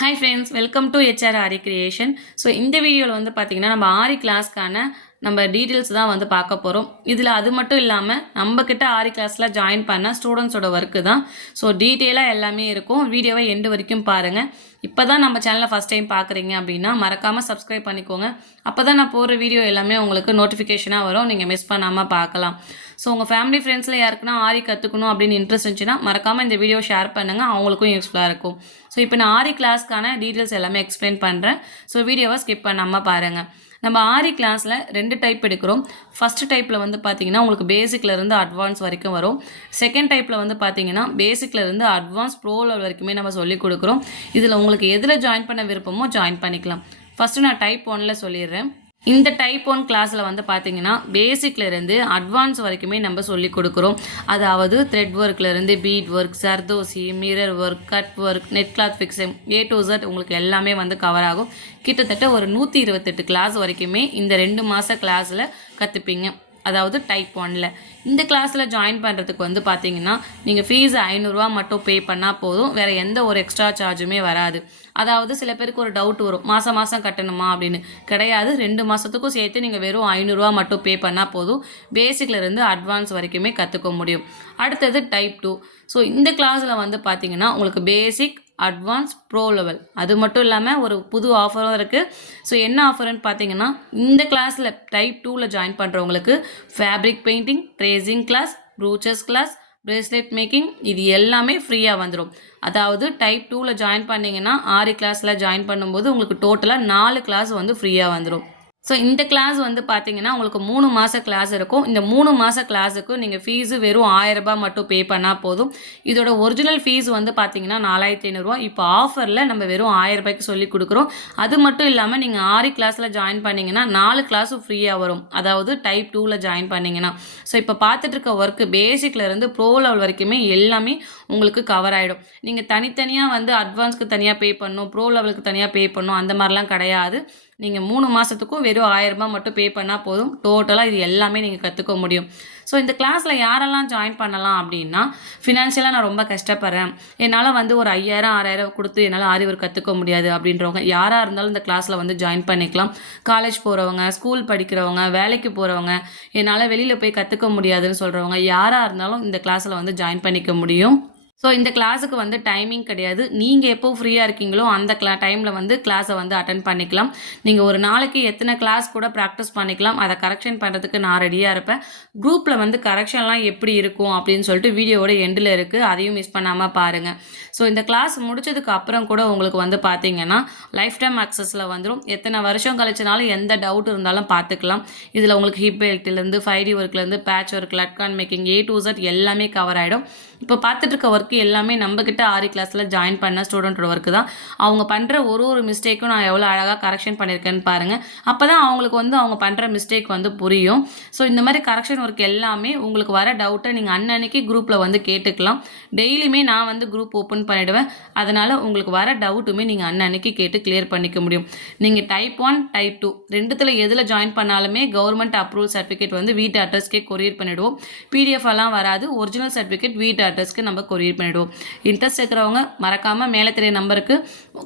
Hi friends, welcome to HR aari creation. So இந்த வீடியோவில் வந்து பார்த்திங்கன்னா நம்ம ஆரி கிளாஸ்க்கான நம்ம டீட்டெயில்ஸ் தான் வந்து பார்க்க போகிறோம். இதில் அது மட்டும் இல்லாமல் நம்மக்கிட்ட ஆரி கிளாஸில் ஜாயின் பண்ண ஸ்டூடெண்ட்ஸோட ஒர்க்கு தான். ஸோ டீட்டெயிலாக எல்லாமே இருக்கும். வீடியோவை எண்டு வரைக்கும் பாருங்கள். இப்போ தான் நம்ம சேனலை ஃபஸ்ட் டைம் பார்க்குறீங்க அப்படின்னா மறக்காமல் சப்ஸ்கிரைப் பண்ணிக்கோங்க. அப்போ தான் நான் போடுற வீடியோ எல்லாமே உங்களுக்கு நோட்டிஃபிகேஷனாக வரும், நீங்கள் மிஸ் பண்ணாமல் பார்க்கலாம். ஸோ உங்கள் ஃபேமிலி ஃப்ரெண்ட்ஸில் யாருக்குன்னா ஆரி கற்றுக்கணும் அப்படின்னு இன்ட்ரெஸ்ட் இருந்துச்சுன்னா மறக்காமல் இந்த வீடியோ ஷேர் பண்ணுங்கள், அவங்களுக்கும் யூஸ்ஃபுல்லாக இருக்கும். ஸோ இப்போ நான் ஆரி கிளாஸ்க்கான டீட்டெயில்ஸ் எல்லாமே எக்ஸ்பிளைன் பண்ணுறேன். ஸோ வீடியோவை ஸ்கிப் பண்ணாமல் பாருங்கள். நம்ம ஆரி கிளாஸில் 2 டைப் எடுக்கிறோம். ஃபஸ்ட்டு டைப்பில் வந்து பார்த்திங்கன்னா உங்களுக்கு பேசிக்லேருந்து அட்வான்ஸ் வரைக்கும் வரும். செகண்ட் டைப்பில் வந்து பார்த்திங்கன்னா பேசிக்லேருந்து அட்வான்ஸ் ப்ரோ லெவல் வரைக்குமே நம்ம சொல்லிக் கொடுக்குறோம். இதில் உங்களுக்கு எதில் ஜாயின் பண்ண விருப்பமோ ஜாயின் பண்ணிக்கலாம். ஃபஸ்ட்டு நான் டைப் 1ல் சொல்லிடுறேன். இந்த டைப் 1 கிளாஸில் வந்து பார்த்தீங்கன்னா பேசிக்லேருந்து அட்வான்ஸ் வரைக்குமே நம்ம சொல்லி கொடுக்குறோம். அதாவது த்ரெட் ஒர்க்லேருந்து bead work, zardozi, mirror work, cut work, net cloth fixing, A to Z உங்களுக்கு எல்லாமே வந்து கவர் ஆகும். கிட்டத்தட்ட ஒரு 128 கிளாஸ் வரைக்குமே இந்த 2 மாத கிளாஸில் கற்றுப்பீங்க. அதாவது டைப் 1ல். இந்த கிளாஸில் ஜாயின் பண்ணுறதுக்கு வந்து பார்த்தீங்கன்னா நீங்கள் ஃபீஸ் 500 ரூபா மட்டும் பே பண்ணால் போதும். வேறு எந்த ஒரு எக்ஸ்ட்ரா சார்ஜுமே வராது. அதாவது சில பேருக்கு ஒரு டவுட் வரும், மாதம் மாதம் கட்டணுமா அப்படின்னு. கிடையாது, 2 மாதத்துக்கும் சேர்த்து நீங்கள் வெறும் 500 ரூபா மட்டும் பே பண்ணால் போதும். பேசிக்லேருந்து அட்வான்ஸ் வரைக்குமே கற்றுக்க முடியும். அடுத்தது டைப் 2. ஸோ இந்த கிளாஸில் வந்து பார்த்தீங்கன்னா உங்களுக்கு பேசிக், அட்வான்ஸ், ப்ரோ லெவல், அது மட்டும் இல்லாமல் ஒரு புது ஆஃபரும் இருக்குது. ஸோ என்ன ஆஃபர்னு பார்த்தீங்கன்னா இந்த கிளாஸில் டைப் 2ல் ஜாயின் பண்ணுறவங்களுக்கு fabric painting, tracing class, ப்ரூச்சஸ் class, bracelet making இது எல்லாமே ஃப்ரீயாக வந்துடும். அதாவது டைப் 2ல் ஜாயின் பண்ணிங்கன்னா ஆரி கிளாஸில் ஜாயின் பண்ணும்போது உங்களுக்கு டோட்டலாக 4 கிளாஸ் வந்து ஃப்ரீயாக வந்துடும். ஸோ இந்த கிளாஸ் வந்து பார்த்தீங்கன்னா உங்களுக்கு 3 மாத கிளாஸ் இருக்கும். இந்த 3 மாத கிளாஸுக்கு நீங்கள் ஃபீஸு வெறும் 1000 ரூபாய் மட்டும் பே பண்ணால் போதும். இதோட ஒரிஜினல் ஃபீஸ் வந்து பார்த்தீங்கன்னா 4500 ரூபா. இப்போ ஆஃபரில் நம்ம வெறும் 1000 ரூபாய்க்கு சொல்லி கொடுக்குறோம். அது மட்டும் இல்லாமல் நீங்கள் ஆரி கிளாஸில் ஜாயின் பண்ணிங்கன்னா 4 கிளாஸும் ஃப்ரீயாக வரும். அதாவது டைப் 2ல் ஜாயின் பண்ணிங்கன்னா. ஸோ இப்போ பார்த்துட்டு இருக்க ஒர்க்கு பேசிக்லேருந்து ப்ரோ லெவல் வரைக்குமே எல்லாமே உங்களுக்கு கவர் ஆகிடும். நீங்கள் தனித்தனியாக வந்து அட்வான்ஸ்க்கு தனியாக பே பண்ணணும், ப்ரோ லெவலுக்கு தனியாக பே பண்ணணும், அந்த மாதிரிலாம் கிடையாது. நீங்கள் 3 மாதத்துக்கும் வெறும் 1000 ரூபாய் மட்டும் பே பண்ணால் போதும். டோட்டலாக இது எல்லாமே நீங்கள் கற்றுக்க முடியும். ஸோ இந்த கிளாஸில் யாரெல்லாம் ஜாயின் பண்ணலாம் அப்படின்னா, ஃபினான்ஷியலாக நான் ரொம்ப கஷ்டப்படுறேன், என்னால் வந்து ஒரு 5000 6000 கொடுத்து என்னால் ஆரி ஒர்க் கற்றுக்க முடியாது அப்படின்றவங்க யாராக இருந்தாலும் இந்த கிளாஸில் வந்து ஜாயின் பண்ணிக்கலாம். காலேஜ் போகிறவங்க, ஸ்கூல் படிக்கிறவங்க, வேலைக்கு போகிறவங்க, என்னால் வெளியில் போய் கற்றுக்க முடியாதுன்னு சொல்கிறவங்க யாராக இருந்தாலும் இந்த கிளாஸில் வந்து ஜாயின் பண்ணிக்க முடியும். ஸோ இந்த கிளாஸுக்கு வந்து டைமிங் கிடையாது. நீங்கள் எப்போ ஃப்ரீயாக இருக்கீங்களோ அந்த டைமில் வந்து கிளாஸை வந்து அட்டன் பண்ணிக்கலாம். நீங்கள் ஒரு நாளைக்கு எத்தனை கிளாஸ் கூட ப்ராக்டிஸ் பண்ணிக்கலாம். அதை கரெக்ஷன் பண்ணுறதுக்கு நான் ரெடியாக இருப்பேன். குரூப்பில் வந்து கரெக்ஷன்லாம் எப்படி இருக்கும் அப்படின்னு சொல்லிட்டு வீடியோவோட எண்டில் இருக்குது, அதையும் மிஸ் பண்ணாமல் பாருங்கள். ஸோ இந்த கிளாஸ் முடிச்சதுக்கு அப்புறம் கூட உங்களுக்கு வந்து பார்த்தீங்கன்னா லைஃப் டைம் அக்சஸில் வந்துடும். எத்தனை வருஷம் கழிச்சனாலும் எந்த டவுட் இருந்தாலும் பார்த்துக்கலாம். இதில் உங்களுக்கு ஹிப் பெல்ட்லேருந்து 5D ஒர்க்லேருந்து patch work, latkan making, A to Z எல்லாமே கவர் ஆகிடும். இப்போ பார்த்துட்டு இருக்க ஒர்க்கு எல்லாமே நம்மக்கிட்ட ஆரி கிளாஸில் ஜாயின் பண்ண ஸ்டூடெண்ட்டோட ஒர்க்கு தான். அவங்க பண்ணுற ஒரு மிஸ்டேக்கும் நான் எவ்வளோ அழகாக கரெக்ஷன் பண்ணியிருக்கேன்னு பாருங்கள். அப்போ தான் அவங்களுக்கு வந்து அவங்க பண்ணுற மிஸ்டேக் வந்து புரியும். ஸோ இந்த மாதிரி கரெக்ஷன் ஒர்க் எல்லாமே உங்களுக்கு வர டவுட்டை நீங்கள் அன்னன்னைக்கு குரூப்பில் வந்து கேட்டுக்கலாம். டெய்லியுமே நான் வந்து குரூப் ஓப்பன் பண்ணிவிடுவேன். அதனால் உங்களுக்கு வர டவுட்டுமே நீங்கள் அன்னன்னைக்கு கேட்டு கிளியர் பண்ணிக்க முடியும். நீங்கள் டைப் 1, டைப் 2 ரெண்டுத்தில் எதில் ஜாயின் பண்ணாலுமே கவர்மெண்ட் அப்ரூவல் சர்டிஃபிகேட் வந்து வீட்டு அட்ரஸ்க்கே கொரியர் பண்ணிவிடுவோம். PDF எல்லாம் வராது, ஒரிஜினல் சர்டிஃபிகேட் வீட்டு அட்ரஸ்க்கு நம்ம கொரியர் பண்ணிவிடுவோம். இன்ட்ரெஸ்ட் இருக்கிறவங்க மறக்காமல் மேலே தெரிய நம்பருக்கு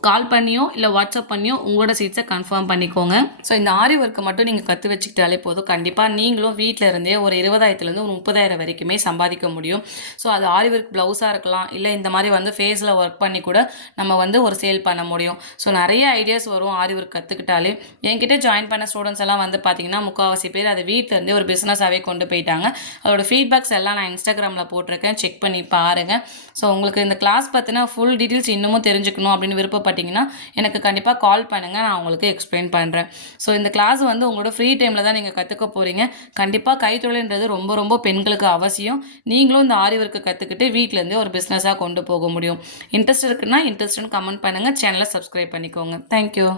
கால் பண்ணியோ இல்லை வாட்ஸ்அப் பண்ணியோ உங்களோட சீட்ஸை கன்ஃபார்ம் பண்ணிக்கோங்க. ஸோ இந்த ஆரி ஒர்க்கை மட்டும் நீங்கள் கற்று வச்சுக்கிட்டாலே போதும். கண்டிப்பாக நீங்களும் வீட்டில் இருந்தே ஒரு 20,000லேருந்து ஒரு 30,000 வரைக்குமே சம்பாதிக்க முடியும். ஸோ அது ஆரி ஒர்க் ப்ளவுஸாக இருக்கலாம், இல்லை இந்த மாதிரி வந்து ஃபேஸில் ஒர்க் பண்ணி கூட நம்ம வந்து ஒரு சேல் பண்ண முடியும். ஸோ நிறைய ஐடியாஸ் வரும் ஆரி ஒர்க் கற்றுக்கிட்டாலே. என்கிட்ட ஜாயின் பண்ண ஸ்டூடெண்ட்ஸ் எல்லாம் வந்து பார்த்தீங்கன்னா முக்கால்வாசி பேர் அதை வீட்டில் இருந்தே ஒரு பிஸ்னஸாகவே கொண்டு போயிட்டாங்க. அதோட ஃபீட்பேக்ஸ் எல்லாம் நான் இன்ஸ்டாகிராமில் போட்டிருக்கேன், செக் பண்ணி பாருங்கள். ஸோ உங்களுக்கு இந்த கிளாஸ் பற்றின ஃபுல் டீட்டெயில்ஸ் இன்னமும் தெரிஞ்சுக்கணும் அப்படின்னு விருப்பப்பட்டீங்கன்னா எனக்கு கண்டிப்பாக கால் பண்ணுங்கள், நான் உங்களுக்கு எக்ஸ்பிளைன் பண்ணுறேன். ஸோ இந்த கிளாஸ் வந்து உங்களோட ஃப்ரீ டைமில் தான் நீங்கள் கற்றுக்க போகிறீங்க. கண்டிப்பாக கைத்தொழில்ன்றது ரொம்ப ரொம்ப பெண்களுக்கு அவசியம். நீங்களும் இந்த ஆரி ஒர்க்கை கற்றுக்கிட்டு வீட்டிலேருந்தே ஒரு பிஸ்னஸாக கொண்டு போக முடியும். இன்ட்ரெஸ்ட் இருக்குன்னா இன்ட்ரெஸ்ட்னு கமெண்ட் பண்ணுங்கள், சேனலை சப்ஸ்கிரைப் பண்ணிக்கோங்க. தேங்க்யூ.